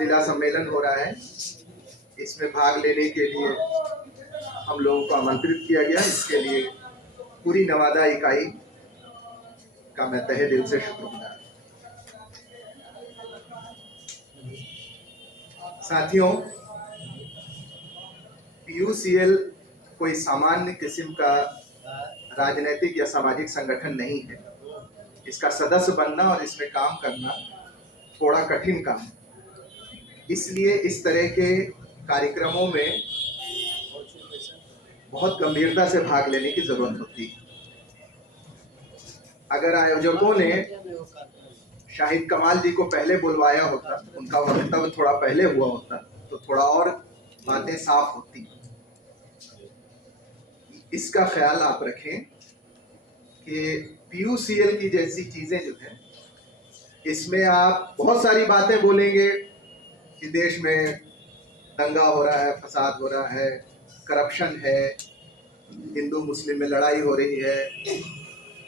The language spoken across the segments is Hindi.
जिला सम्मेलन हो रहा है। इसमें भाग लेने के लिए हम लोगों को आमंत्रित किया गया। इसके लिए पूरी नवादा इकाई का मैं तहे दिल से शुक्रगुजार। साथियों, पीयूसीएल कोई सामान्य किस्म का राजनीतिक या सामाजिक संगठन नहीं है। इसका सदस्य बनना और इसमें काम करना थोड़ा कठिन काम है। इसलिए इस तरह के कार्यक्रमों में बहुत गंभीरता से भाग लेने की जरूरत होती है। अगर आयोजकों ने शाहिद कमाल जी को पहले बुलवाया होता, उनका वक्तव्य थोड़ा पहले हुआ होता, तो थोड़ा और बातें साफ होती। इसका ख्याल आप रखें कि पीयूसीएल की जैसी चीजें जो है, इसमें आप बहुत सारी बातें बोलेंगे कि देश में दंगा हो रहा है, फसाद हो रहा है, करप्शन है, हिंदू मुस्लिम में लड़ाई हो रही है,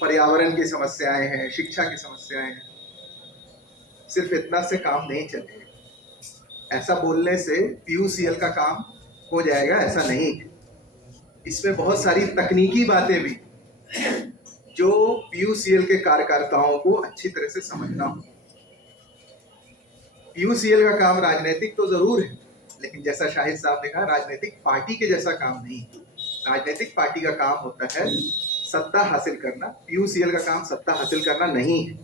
पर्यावरण की समस्याएं हैं, शिक्षा की समस्याएं हैं। सिर्फ इतना से काम नहीं चलेगा। ऐसा बोलने से पीयूसीएल का काम हो जाएगा, ऐसा नहीं है। इसमें बहुत सारी तकनीकी बातें भी जो पीयूसीएल के कार्यकर्ताओं को अच्छी तरह से समझना हो। पीयूसीएल का काम राजनीतिक तो जरूर है, लेकिन जैसा शाहिद साहब ने कहा, राजनीतिक पार्टी के जैसा काम नहीं है। राजनीतिक पार्टी का काम होता है सत्ता हासिल करना। पीयूसीएल का काम सत्ता हासिल करना नहीं है।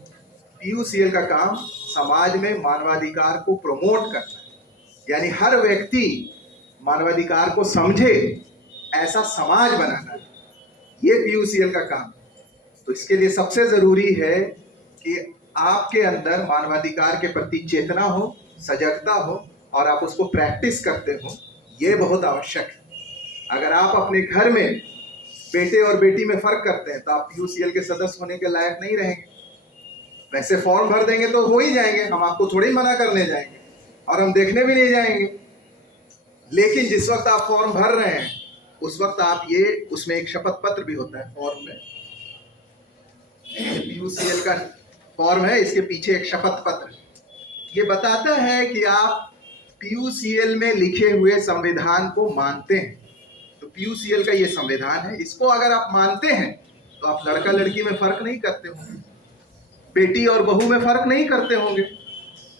पीयूसीएल का काम समाज में मानवाधिकार को प्रमोट करना, यानी हर व्यक्ति मानवाधिकार को समझे, ऐसा समाज बनाना है। ये पीयूसीएल का काम। तो इसके लिए सबसे जरूरी है कि आपके अंदर मानवाधिकार के प्रति चेतना हो, सजगता हो, और आप उसको प्रैक्टिस करते हो। ये बहुत आवश्यक है। अगर आप अपने घर में बेटे और बेटी में फर्क करते हैं तो आप पीयूसीएल के सदस्य होने के लायक नहीं रहेंगे। वैसे फॉर्म भर देंगे तो हो ही जाएंगे, हम आपको थोड़ी मना करने जाएंगे और हम देखने भी नहीं जाएंगे। लेकिन जिस वक्त आप फॉर्म भर रहे हैं उस वक्त आप उसमें एक शपथ पत्र भी होता है फॉर्म में। पीयूसीएल का फॉर्म है, इसके पीछे एक शपथ पत्र। ये बताता है कि आप पीयूसीएल में लिखे हुए संविधान को मानते हैं। तो पीयूसीएल का ये संविधान है, इसको अगर आप मानते हैं तो आप लड़का लड़की में फर्क नहीं करते होंगे, बेटी और बहू में फर्क नहीं करते होंगे।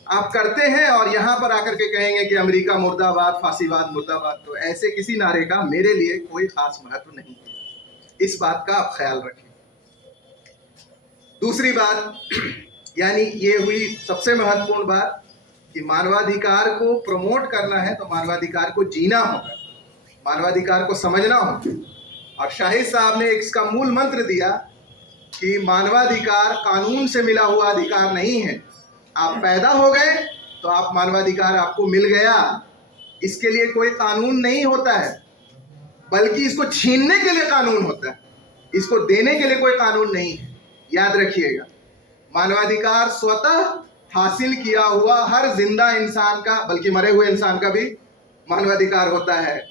आप करते हैं और यहां पर आकर के कहेंगे कि अमेरिका मुर्दाबाद, फांसीवाद मुर्दाबाद। तो ऐसे किसी नारे का मेरे लिए कोई खास महत्व नहीं है। इस बात का आप ख्याल रखें। दूसरी बात, यानी ये हुई सबसे महत्वपूर्ण बात कि मानवाधिकार को प्रमोट करना है तो मानवाधिकार को जीना होगा, मानवाधिकार को समझना होगा। और शाहिद साहब ने इसका मूल मंत्र दिया कि मानवाधिकार कानून से मिला हुआ अधिकार नहीं है। आप पैदा हो गए तो आप मानवाधिकार आपको मिल गया। इसके लिए कोई कानून नहीं होता है, बल्कि इसको छीनने के लिए कानून होता है, इसको देने के लिए कोई कानून नहीं है। याद रखिएगा, मानवाधिकार स्वतः हासिल किया हुआ हर जिंदा इंसान का, बल्कि मरे हुए इंसान का भी मानवाधिकार होता है।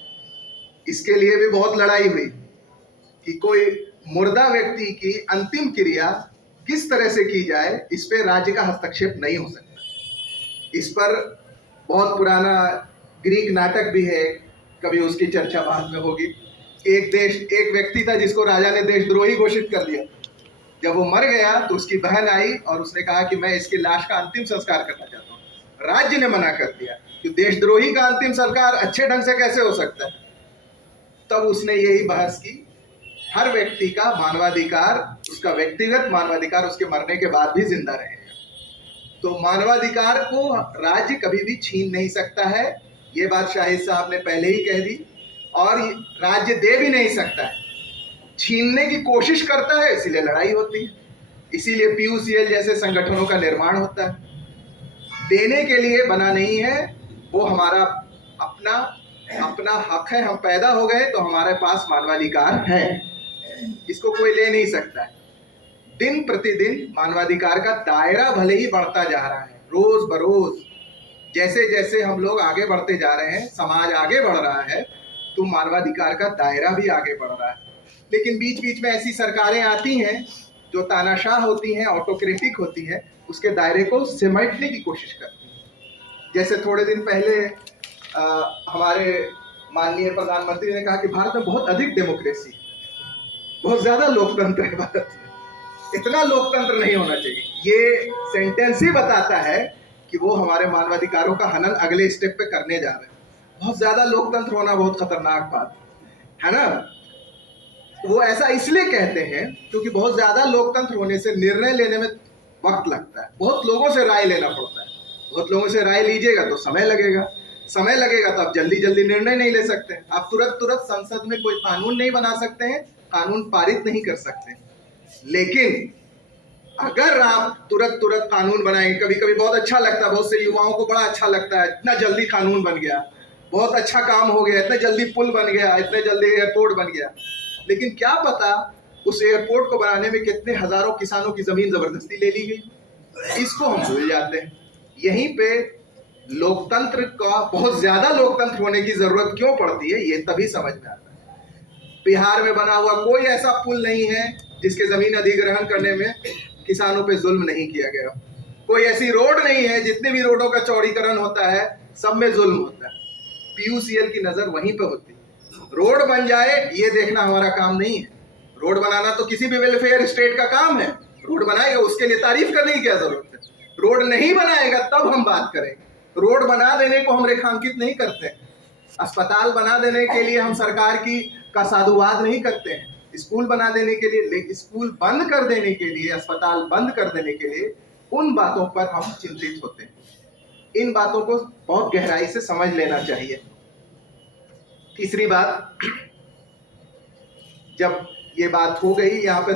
इसके लिए भी बहुत लड़ाई हुई कि कोई मुर्दा व्यक्ति की अंतिम क्रिया किस तरह से की जाए, इस पे राज्य का हस्तक्षेप नहीं हो सकता। इस पर बहुत पुराना ग्रीक नाटक भी है, कभी उसकी चर्चा बाद में होगी। एक व्यक्ति था जिसको राजा ने देशद्रोही घोषित कर दिया। जब वो मर गया तो उसकी बहन आई और उसने कहा कि मैं इसकी लाश का अंतिम संस्कार करना चाहता हूँ। राज्य ने मना कर दिया कि देशद्रोही का अंतिम संस्कार अच्छे ढंग से कैसे हो सकता है। तब उसने यही बहस की, हर व्यक्ति का मानवाधिकार, उसका व्यक्तिगत मानवाधिकार उसके मरने के बाद भी जिंदा रहेगा। तो मानवाधिकार को राज्य कभी भी छीन नहीं सकता है। ये बात शाहिद साहब ने पहले ही कह दी, और राज्य दे भी नहीं सकता है। छीनने की कोशिश करता है, इसीलिए लड़ाई होती है, इसीलिए पीयूसीएल जैसे संगठनों का निर्माण होता है। देने के लिए बना नहीं है, वो हमारा अपना हक है। हम पैदा हो गए तो हमारे पास मानवाधिकार है, इसको कोई ले नहीं सकता है। दिन प्रतिदिन मानवाधिकार का दायरा भले ही बढ़ता जा रहा है, रोज बरोज जैसे जैसे हम लोग आगे बढ़ते जा रहे हैं, समाज आगे बढ़ रहा है, तो मानवाधिकार का दायरा भी आगे बढ़ रहा है। लेकिन बीच बीच में ऐसी सरकारें आती हैं जो तानाशाह होती हैं, ऑटोक्रेटिक होती हैं, उसके दायरे को सिमटने की कोशिश करती हैं। जैसे थोड़े दिन पहले हमारे माननीय प्रधानमंत्री ने कहा कि भारत में बहुत अधिक डेमोक्रेसी, बहुत ज्यादा लोकतंत्र है भारत में, इतना लोकतंत्र नहीं होना चाहिए। ये सेंटेंस ही बताता है कि वो हमारे मानवाधिकारों का हनन अगले स्टेप पे करने जा रहे हैं। बहुत ज्यादा लोकतंत्र होना बहुत खतरनाक बात है ना। वो ऐसा इसलिए कहते हैं क्योंकि बहुत ज्यादा लोकतंत्र होने से निर्णय लेने में वक्त लगता है, बहुत लोगों से राय लेना पड़ता है। बहुत लोगों से राय लीजिएगा तो समय लगेगा तो आप जल्दी जल्दी निर्णय नहीं ले सकते। आप तुरंत संसद में कोई कानून नहीं बना सकते हैं, कानून पारित नहीं कर सकते। लेकिन अगर आप तुरंत कानून बनाएंगे, कभी कभी बहुत अच्छा लगता है, बहुत से युवाओं को बड़ा अच्छा लगता है, इतना जल्दी कानून बन गया, बहुत अच्छा काम हो गया, इतने जल्दी पुल बन गया, इतने जल्दी एयरपोर्ट बन गया। लेकिन क्या पता उस एयरपोर्ट को बनाने में कितने हजारों किसानों की जमीन जबरदस्ती ले ली गई, इसको हम भूल जाते हैं। यहीं पे लोकतंत्र का, बहुत ज्यादा लोकतंत्र होने की जरूरत क्यों पड़ती है, ये तभी समझ में आता है। बिहार में बना हुआ कोई ऐसा पुल नहीं है जिसके जमीन अधिग्रहण करने में किसानों पे जुल्म नहीं किया गया। कोई ऐसी रोड नहीं है, जितने भी रोडों का चौड़ीकरण होता है सब में जुल्म होता है। पीयूसीएल की नजर वहीं पे होती है। रोड बन जाए ये देखना हमारा काम नहीं है। रोड बनाना तो किसी भी वेलफेयर स्टेट का काम है। रोड बनाएगा उसके लिए तारीफ करने की क्या जरूरत है। रोड नहीं बनाएगा तब हम बात करेंगे। रोड बना देने को हम रेखांकित नहीं करते। अस्पताल बना देने के लिए हम सरकार का साधुवाद नहीं करते हैं। स्कूल बना देने के लिए, स्कूल बंद कर देने के लिए, अस्पताल बंद कर देने के लिए, उन बातों पर हम चिंतित होते हैं। इन बातों को बहुत गहराई से समझ लेना चाहिए। तीसरी बात, जब ये बात हो गई यहाँ पे